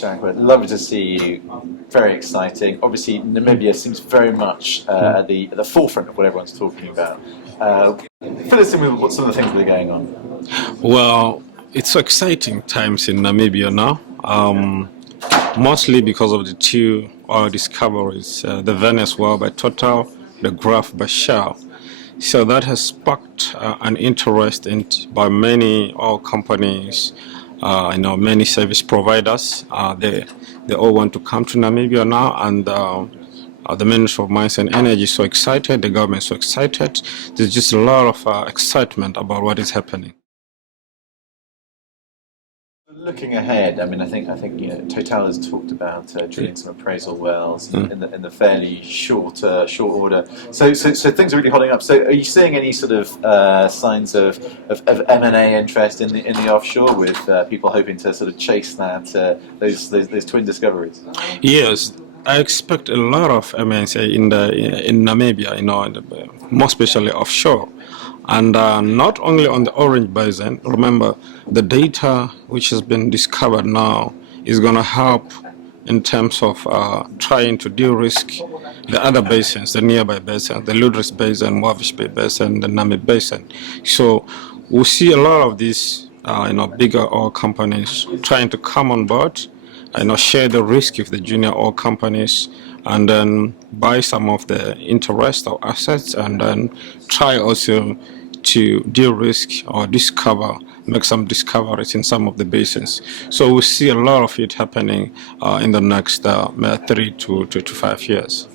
Shakwa. Lovely to see you. Very exciting. Obviously, Namibia seems very much at the forefront of what everyone's talking about. Fill us in with what some of the things that are going on. Well, it's exciting times in Namibia now, mostly because of the two oil discoveries, the Venus well by Total, the Graph by Shell. So that has sparked an interest by many oil companies, many service providers. They all want to come to Namibia now, and the Ministry of Mines and Energy is so excited, the government is so excited. There's just a lot of excitement about what is happening. Looking ahead, I mean, I think Total has talked about drilling some appraisal wells in the fairly short order. So things are really hotting up. So are you seeing any sort of signs of M&A interest in the offshore, with people hoping to sort of chase those twin discoveries? Yes, I expect a lot of M&A in Namibia, more especially offshore. And not only on the Orange Basin. Remember, the data which has been discovered now is going to help in terms of trying to de-risk the other basins, the nearby basins, the Ludwig Basin, Wavish Bay Basin, the Namib Basin. So we see a lot of these, bigger oil companies trying to come on board, share the risk with the junior oil companies, and then buy some of the interest or assets, and then try also to de-risk or make some discoveries in some of the basins. So we see a lot of it happening in the next 3 to 5 years.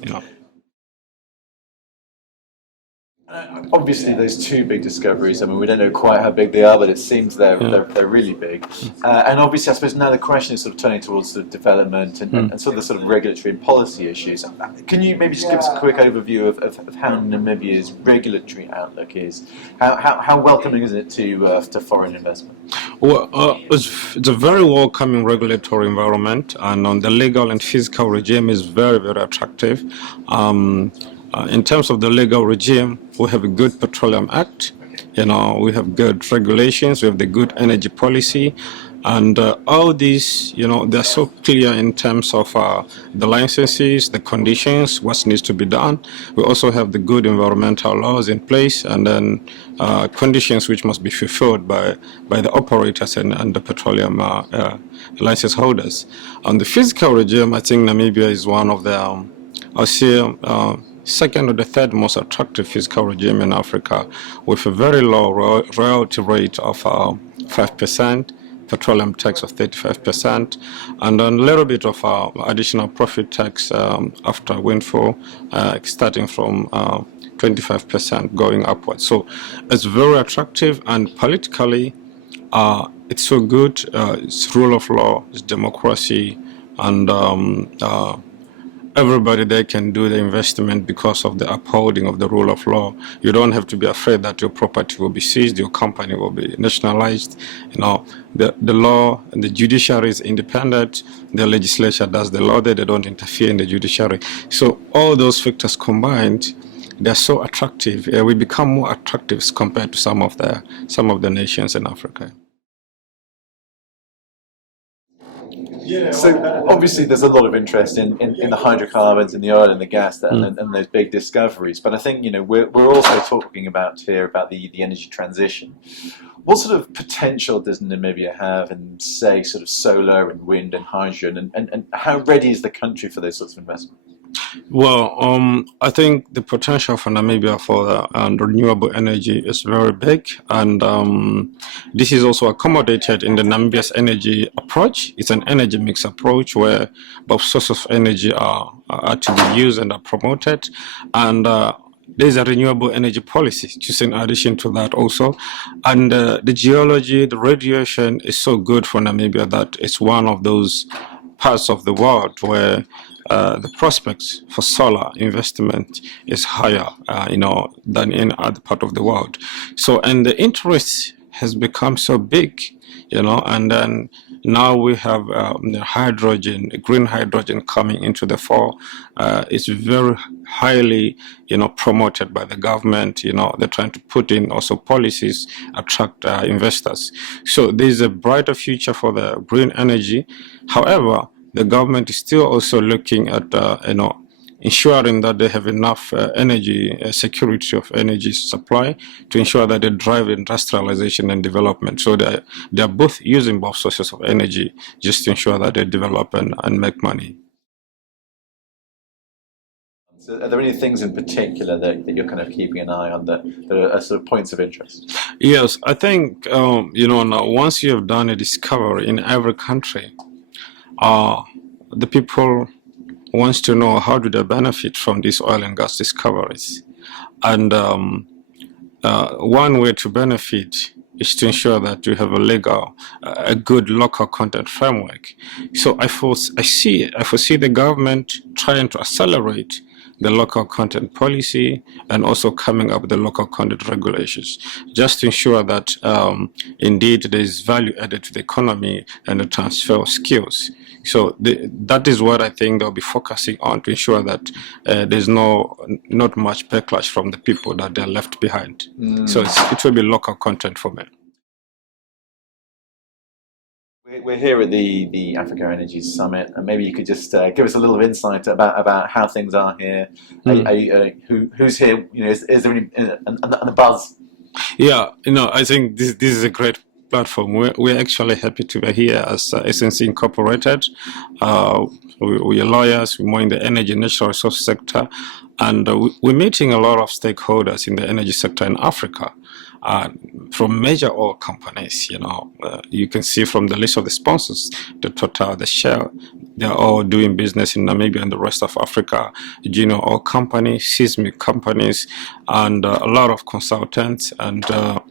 Obviously, those two big discoveries, I mean, we don't know quite how big they are, but it seems they're really big. And obviously, I suppose now the question is sort of turning towards the development and sort of the sort of regulatory and policy issues. Can you maybe just give us a quick overview of how Namibia's regulatory outlook is? How welcoming is it to foreign investment? Well, it's a very welcoming regulatory environment, and on the legal and fiscal regime is very, very attractive. In terms of the legal regime, we have a good Petroleum Act, we have good regulations, we have the good energy policy, and all these, they're so clear in terms of the licenses, the conditions, what needs to be done. We also have the good environmental laws in place, and then conditions which must be fulfilled by the operators and the petroleum license holders. On the fiscal regime, I think Namibia is one of the, I'll say, second or the third most attractive fiscal regime in Africa, with a very low royalty rate of 5%, petroleum tax of 35%, and a little bit of additional profit tax after windfall, starting from 25% going upwards. So it's very attractive, and politically it's so good. It's rule of law, it's democracy, and everybody there can do the investment because of the upholding of the rule of law. You don't have to be afraid that your property will be seized, your company will be nationalized. The law and the judiciary is independent. The legislature does the law, they don't interfere in the judiciary. So all those factors combined, they're so attractive. We become more attractive compared to some of the nations in Africa. So obviously there's a lot of interest in the hydrocarbons, in the oil and the gas, and those big discoveries. But I think we're also talking about the energy transition. What sort of potential does Namibia have in, say, sort of solar and wind and hydrogen, and how ready is the country for those sorts of investments? Well, I think the potential for Namibia for the renewable energy is very big, and this is also accommodated in the Namibia's energy approach. It's an energy mix approach where both sources of energy are to be used and are promoted, and there's a renewable energy policy just in addition to that also. And the geology, the radiation is so good for Namibia that it's one of those parts of the world where the prospects for solar investment is higher, than in other part of the world. So, and the interest has become so big, and then now we have hydrogen, green hydrogen coming into the fore. It's very highly, promoted by the government. They're trying to put in also policies, attract investors. So there's a brighter future for the green energy. However, the government is still also looking at ensuring that they have enough energy security of energy supply to ensure that they drive industrialization and development. So they are both using both sources of energy just to ensure that they develop and make money. So are there any things in particular that you're kind of keeping an eye on that are sort of points of interest? Yes, I think now once you have done a discovery in every country, the people wants to know how do they benefit from these oil and gas discoveries. And one way to benefit is to ensure that you have a good local content framework. So I foresee the government trying to accelerate the local content policy and also coming up with the local content regulations, just to ensure that indeed there is value added to the economy and the transfer of skills. So that is what I think they'll be focusing on to ensure that there's not much backlash from the people that they're left behind. So it will be local content for me. We're here at the Africa Energy Summit, and maybe you could just give us a little insight about how things are here. Who's here? Is there any and the buzz? Yeah, I think this is a great platform. We're actually happy to be here as SNC Incorporated. We are lawyers, we're more in the energy and natural resource sector, and we're meeting a lot of stakeholders in the energy sector in Africa. From major oil companies, you can see from the list of the sponsors, the Total, the Shell, they're all doing business in Namibia and the rest of Africa. Oil companies, seismic companies, and a lot of consultants and a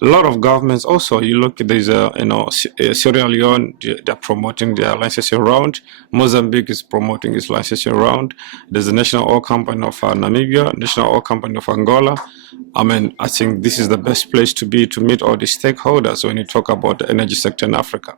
lot of governments. Also, you look at these, Sierra Leone, they're promoting their licensing round. Mozambique is promoting its licensing round. There's the National Oil Company of Namibia, National Oil Company of Angola. I think this is the best place to be to meet all the stakeholders when you talk about the energy sector in Africa.